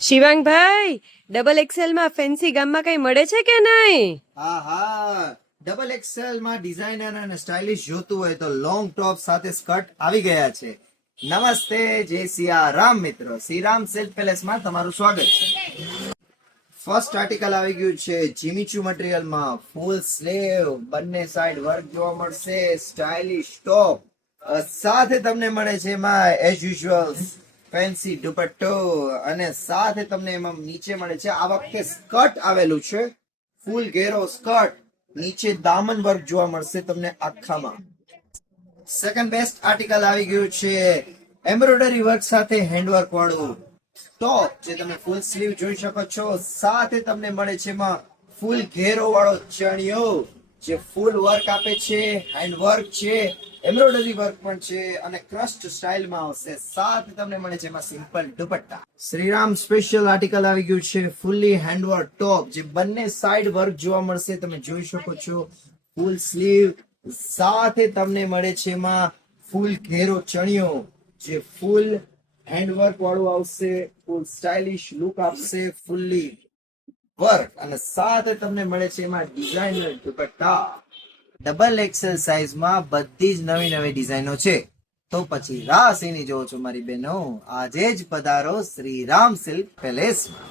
શિવાંગભાઈ, double XL માં fancy ગામમાં કઈ મળે છે કે નહીં? હા, ડબલ એક્સેલ માં ડિઝાઇનર અને સ્ટાઇલિશ જોતું હોય તો લોંગ ટોપ સાથે સ્કર્ટ આવી ગયા છે. નમસ્તે, જય સિયારામ મિત્રો. શ્રીરામ સિલ્ક પેલેસ માં તમારું સ્વાગત છે. ફર્સ્ટ આર્ટિકલ આવી ગયું છે જીમીચુ મટીરિયલ માં, ફૂલ સ્લીવ, બંને સાઈડ વર્ક જોવા મળશે, સ્ટાઇલિશ ટોપ સાથે તમને મળે છે એમાં એઝ યુઝ્યુઅલ ફેન્સી દુપટ્ટો, અને સાથે તમને એમાં નીચે મળે છે આ વખતે સ્કર્ટ આવેલું છે, ફૂલ ઘેરો સ્કર્ટ, નીચે દામન વર્ક જોવા મળશે તમને આખામાં. સેકન્ડ બેસ્ટ આર્ટિકલ આવી ગયું છે એમ્બ્રોઇડરી વર્ક સાથે હેન્ડવર્ક વાળું ટોપ, જે તમે ફૂલ સ્લીવ જોઈ શકો છો. સાથે તમને મળે છે એમાં ફૂલ ઘેરો વાળો ચણિયો, જે ફૂલ વર્ક આપે છે, હેન્ડવર્ક છે, એમ્બ્રોઇડરી વર્ક પણ છે અને ક્રસ્ટ સ્ટાઇલમાં આવશે. સાથે તમને મળે છે એમાં simple dupatta. Shriram special article આવી ગયું છે ફૂલી હેન્ડવર્ક ટોપ, જે બંને સાઈડ વર્ક જોવા મળશે, તમે જોઈ શકો છો. ફૂલ સ્લીવ સાથે તમને મળે છે એમાં ફૂલ ઘેરો ચણિયો, જે ફૂલ હેન્ડવર્ક વાળું આવશે, ફૂલ સ્ટાઇલિશ લુક આપશે, ફૂલ્લી વર્ક, અને સાથે તમને મળે છે એમાં ડિઝાઇનર દુપટ્ટા. ડબલ એક્સેલ સાઈઝમાં બધી જ નવી નવી ડિઝાઇનો છે. તો પછી રાહ શેની જોવો છો મારી બહેનો? આજે જ પધારો શ્રીરામ સિલ્ક પેલેસમાં.